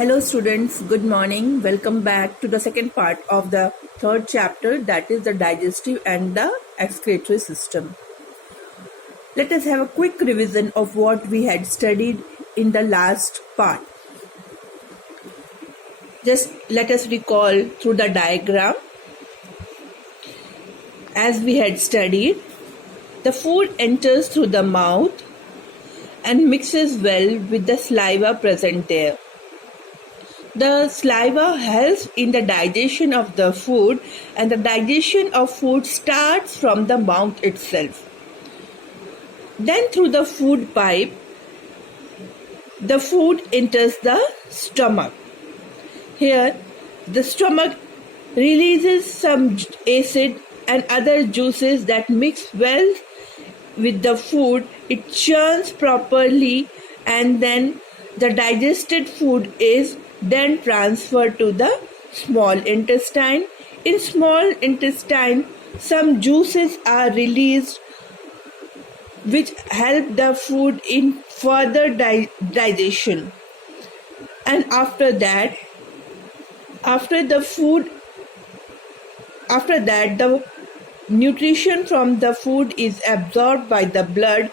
Hello students, good morning. Welcome back to the second part of the third chapter, that is the digestive and the excretory system. Let us have a quick revision of what we had studied in the last part. Just let us recall through the diagram. As we had studied, the food enters through the mouth and mixes well with the saliva present there. The saliva helps in the digestion of the food, and the digestion of food starts from the mouth itself. Then through the food pipe, the food enters the stomach. Here, the stomach releases some acid and other juices that mix well with the food. It churns properly, and then the digested food is then transferred to the small intestine. In small intestine, some juices are released which help the food in further digestion. And after that, the nutrition from the food is absorbed by the blood,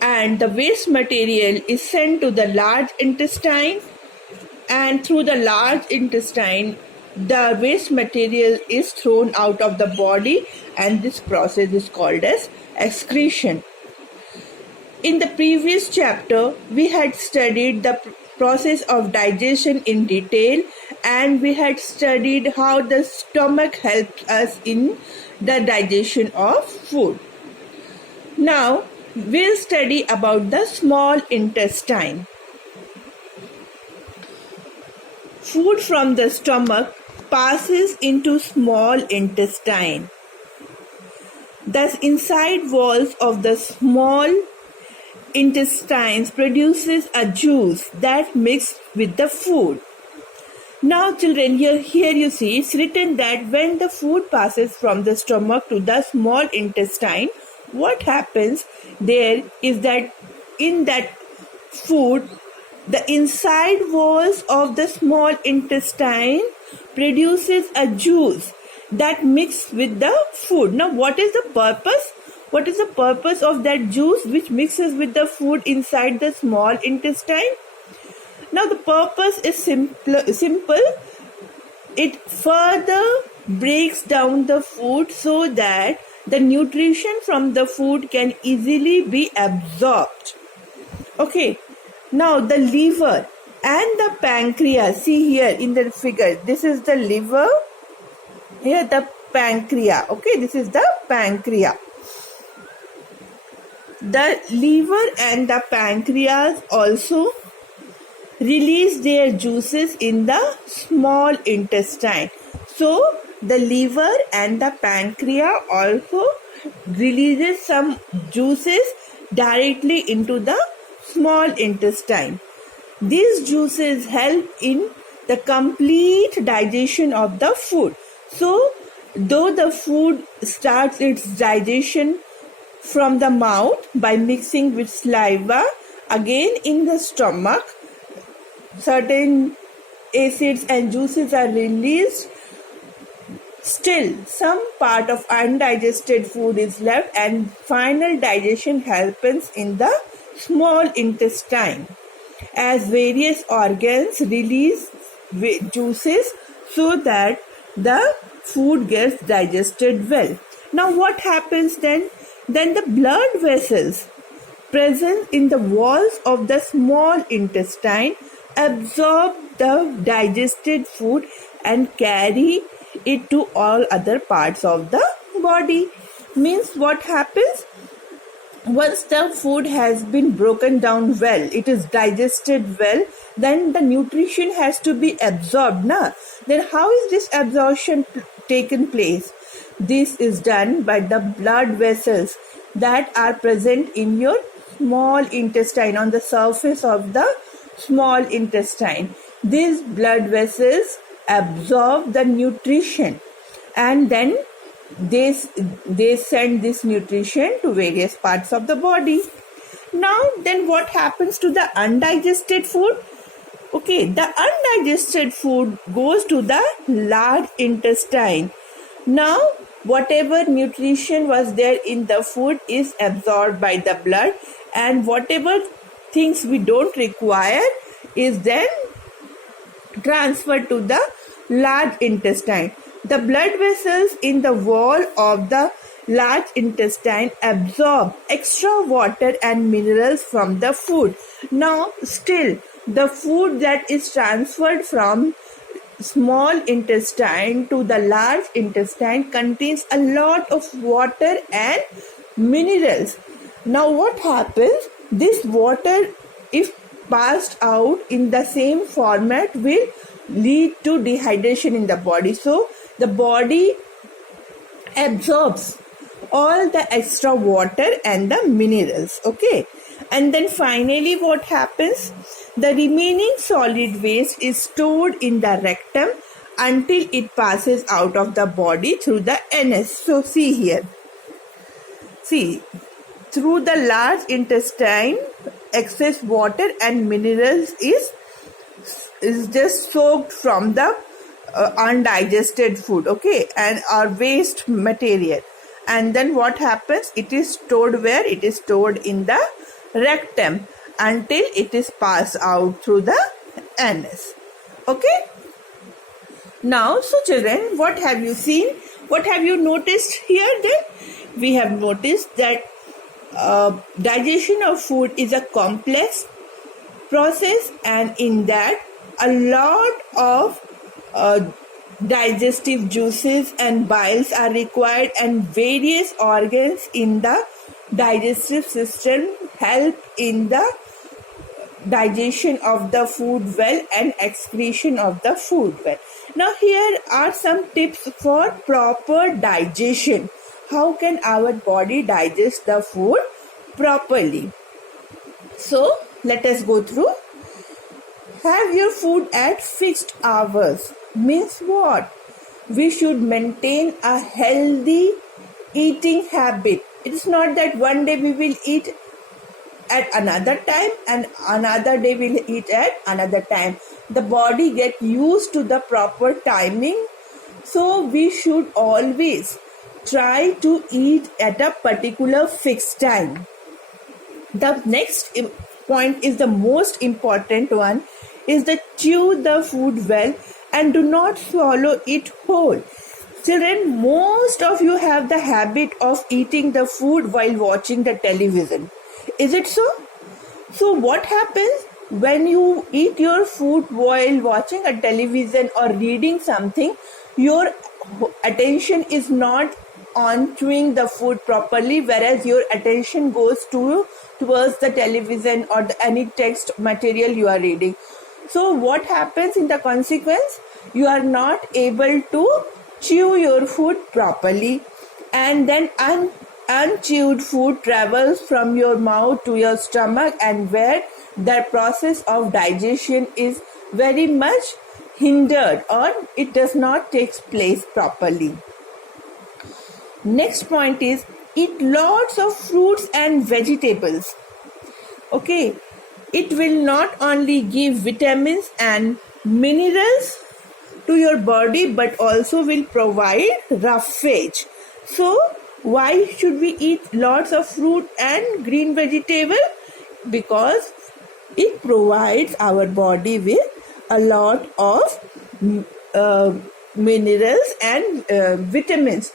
and the waste material is sent to the large intestine. And through the large intestine, the waste material is thrown out of the body, and this process is called as excretion. In the previous chapter, we had studied the process of digestion in detail, and we had studied how the stomach helps us in the digestion of food. Now, we'll study about the small intestine. Food from the stomach passes into small intestine. The inside walls of the small intestines produces a juice that mixes with the food. Now children, here you see it's written that when the food passes from the stomach to the small intestine, what happens there is that in that food, the inside walls of the small intestine produces a juice that mixes with the food. Now, what is the purpose? What is the purpose of that juice which mixes with the food inside the small intestine? Now, the purpose is simple. It further breaks down the food so that the nutrition from the food can easily be absorbed. Okay. Now, the liver and the pancreas, see here in the figure, this is the liver, here the pancreas, okay, this is the pancreas. The liver and the pancreas also release their juices in the small intestine. So, the liver and the pancreas also releases some juices directly into the small intestine. These juices help in the complete digestion of the food. So, though the food starts its digestion from the mouth by mixing with saliva, again in the stomach, certain acids and juices are released. Still, some part of undigested food is left, and final digestion happens in the small intestine as various organs release juices so that the food gets digested well. Now what happens then? Then the blood vessels present in the walls of the small intestine absorb the digested food and carry it to all other parts of the body. Means what happens? Once the food has been broken down well, it is digested well, then the nutrition has to be absorbed. Then how is this absorption taken place? This is done by the blood vessels that are present in your small intestine, on the surface of the small intestine. These blood vessels absorb the nutrition, and then they send this nutrition to various parts of the body. Now then what happens to the undigested food? Okay, the undigested food goes to the large intestine. Now, whatever nutrition was there in the food is absorbed by the blood, and whatever things we don't require is then transferred to the large intestine. The blood vessels in the wall of the large intestine absorb extra water and minerals from the food. Now, still, the food that is transferred from small intestine to the large intestine contains a lot of water and minerals. Now, what happens? This water, if passed out in the same format, will lead to dehydration in the body. So, the body absorbs all the extra water and the minerals. Okay, and then finally what happens? The remaining solid waste is stored in the rectum until it passes out of the body through the anus. So see here, see, through the large intestine, excess water and minerals is just soaked from the undigested food, okay, and our waste material. And then what happens? It is stored where? It is stored in the rectum until it is passed out through the anus. Okay. Now, so children, what have you seen? What have you noticed here then? We have noticed that digestion of food is a complex process, and in that a lot of digestive juices and biles are required, and various organs in the digestive system help in the digestion of the food well and excretion of the food well. Now here are some tips for proper digestion. How can our body digest the food properly? So let us go through. Have your food at fixed hours. Means what? We should maintain a healthy eating habit. It is not that one day we will eat at another time and another day we'll eat at another time. The body gets used to the proper timing. So we should always try to eat at a particular fixed time. The next point is the most important one, is that chew the food well and do not swallow it whole. Children, most of you have the habit of eating the food while watching the television. Is it so? So what happens when you eat your food while watching a television or reading something? Your attention is not on chewing the food properly, whereas your attention goes towards the television or any text material you are reading. So what happens in the consequence? You are not able to chew your food properly, and then unchewed food travels from your mouth to your stomach, and where the process of digestion is very much hindered or it does not take place properly. Next point is eat lots of fruits and vegetables. Okay, it will not only give vitamins and minerals to your body but also will provide roughage. So why should we eat lots of fruit and green vegetable? Because it provides our body with a lot of minerals and vitamins.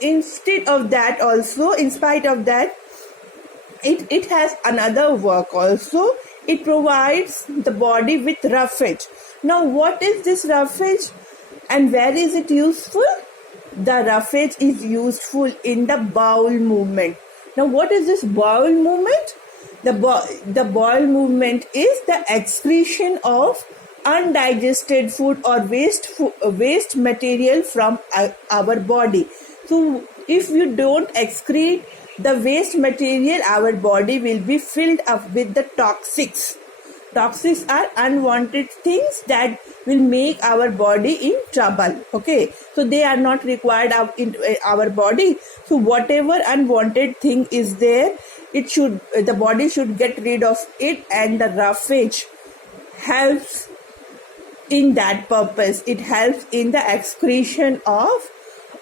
Instead of that also, in spite of that, it has another work also. It provides the body with roughage. Now what is this roughage and where is it useful? The roughage is useful in the bowel movement. Now what is this bowel movement? The bowel movement is the excretion of undigested food or waste material from our body. So if you don't excrete the waste material, our body will be filled up with the toxics. Toxics are unwanted things that will make our body in trouble. Okay, so they are not required in our body. So whatever unwanted thing is there, the body should get rid of it, and the roughage helps in that purpose. It helps in the excretion of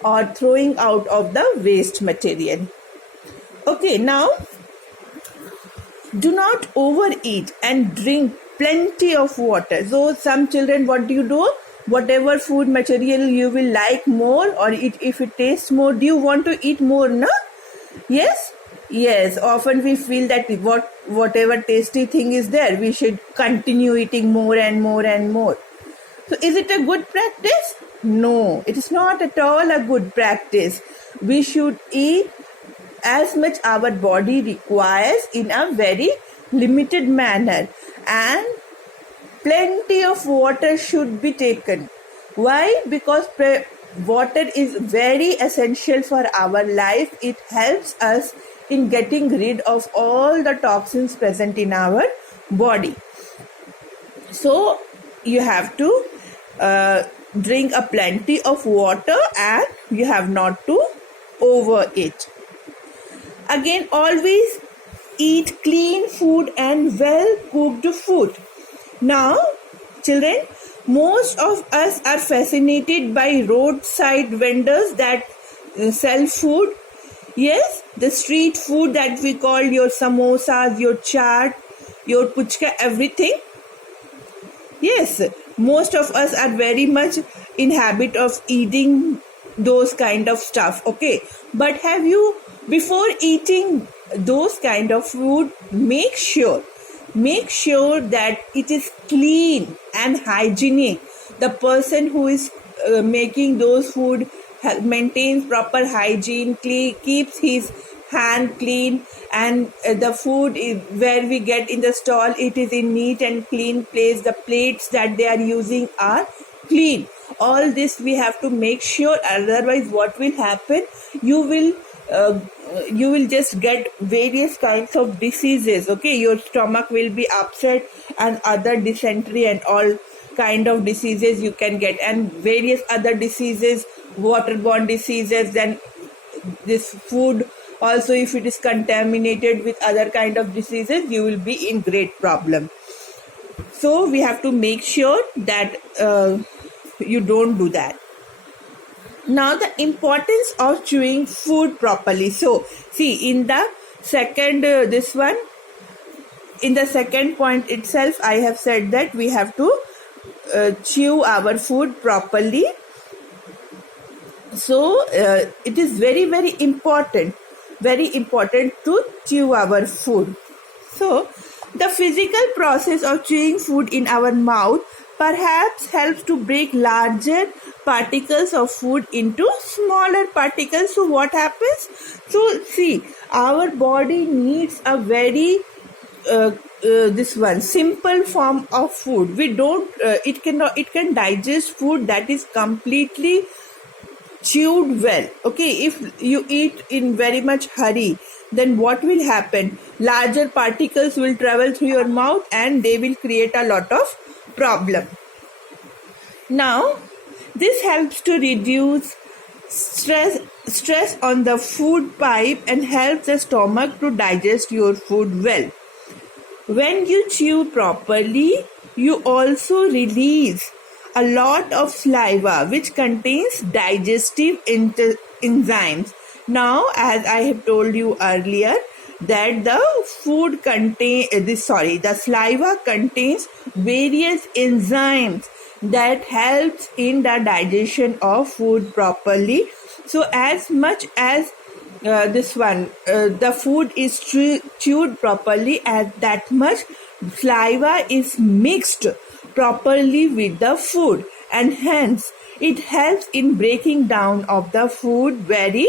or throwing out of the waste material. Okay, now do not overeat and drink plenty of water. So some children, what do? Whatever food material you will like more, or if it tastes more, do you want to eat more, no? Yes, often we feel that whatever tasty thing is there, we should continue eating more and more and more. So is it a good practice? No, it is not at all a good practice. We should eat as much our body requires in a very limited manner, and plenty of water should be taken. Why? Because water is very essential for our life. It helps us in getting rid of all the toxins present in our body. So you have to drink a plenty of water, and you have not to overeat. Again, always eat clean food and well cooked food. Now, children, most of us are fascinated by roadside vendors that sell food. Yes, the street food that we call your samosas, your chaat, your puchka, everything. Yes, most of us are very much in habit of eating those kind of stuff. Okay, but before eating those kind of food, make sure that it is clean and hygienic. The person who is making those food maintains proper hygiene, keeps his hand clean, and the food where we get in the stall, it is in neat and clean place. The plates that they are using are clean. All this we have to make sure, otherwise what will happen, you will just get various kinds of diseases. Okay, your stomach will be upset, and other dysentery and all kind of diseases you can get, and various other diseases, waterborne diseases. Then this food also, if it is contaminated with other kind of diseases, you will be in great problem. So we have to make sure that you don't do that. Now, the importance of chewing food properly. So, see, in the second in the second point itself, I have said that we have to chew our food properly. So, it is very, very important to chew our food. So, the physical process of chewing food in our mouth perhaps helps to break larger particles of food into smaller particles. So what happens? So see, our body needs a very simple form of food. It can digest food that is completely chewed well. Okay, if you eat in very much hurry, then what will happen? Larger particles will travel through your mouth, and they will create a lot of problem. Now, this helps to reduce stress on the food pipe and helps the stomach to digest your food well. When you chew properly, you also release a lot of saliva, which contains digestive enzymes. Now, as I have told you earlier, that the saliva contains various enzymes that helps in the digestion of food properly. So as much as the food is chewed properly, as that much saliva is mixed properly with the food, and hence it helps in breaking down of the food very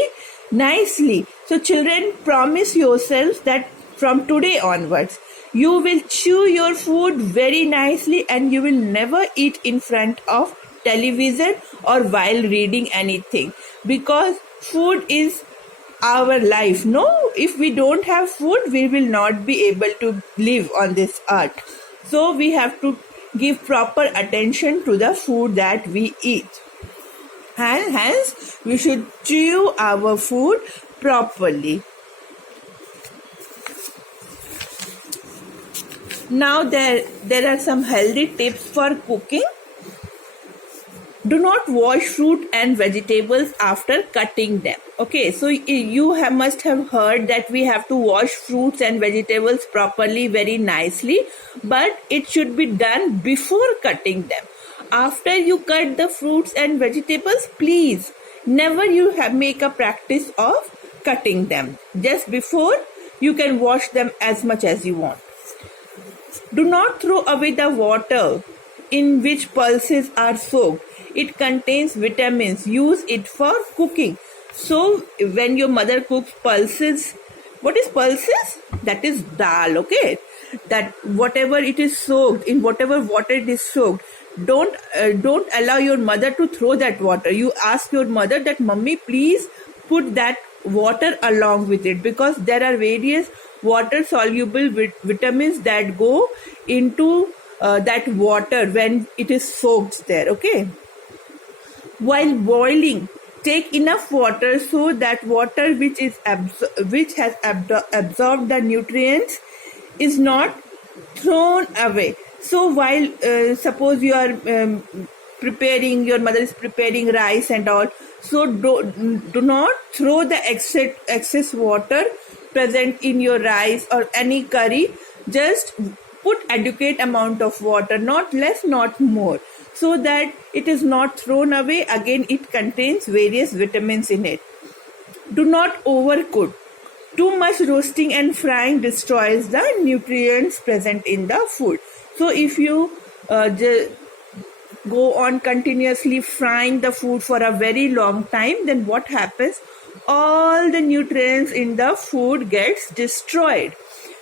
nicely. So children, promise yourselves that from today onwards, you will chew your food very nicely, and you will never eat in front of television or while reading anything, because food is our life. No, if we don't have food, we will not be able to live on this earth. So we have to give proper attention to the food that we eat, and hence we should chew our food properly. Now there are some healthy tips for cooking. Do not wash fruit and vegetables after cutting them. Okay, so you must have heard that we have to wash fruits and vegetables properly, very nicely, but it should be done before cutting them. After you cut the fruits and vegetables, please never make a practice of cutting them. Just before, you can wash them as much as you want. Do not throw away the water in which pulses are soaked. It contains vitamins. Use it for cooking. So when your mother cooks pulses, what is pulses? That is dal, okay? That whatever it is soaked, in whatever water it is soaked, don't allow your mother to throw that water. You ask your mother that, Mummy, please put that water along with it, because there are various water soluble vitamins that go into that water when it is soaked there, okay? While boiling, take enough water so that water which has absorbed the nutrients is not thrown away. So while suppose you are preparing, your mother is preparing rice and all, so do not throw the excess water present in your rice or any curry. Just put adequate amount of water, not less, not more, so that it is not thrown away. Again, it contains various vitamins in it. Do not overcook. Too much roasting and frying destroys the nutrients present in the food. So if you go on continuously frying the food for a very long time, then what happens? All the nutrients in the food gets destroyed.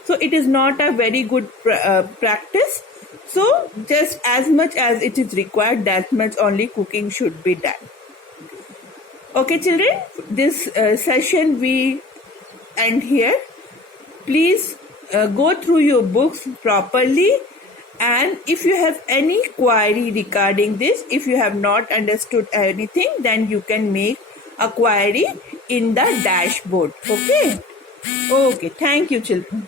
So it is not a very good practice. So just as much as it is required, that much only cooking should be done. Okay, children, this session we end here. Please go through your books properly, and if you have any query regarding this, if you have not understood anything, then you can make a query in the dashboard. Okay, thank you, children.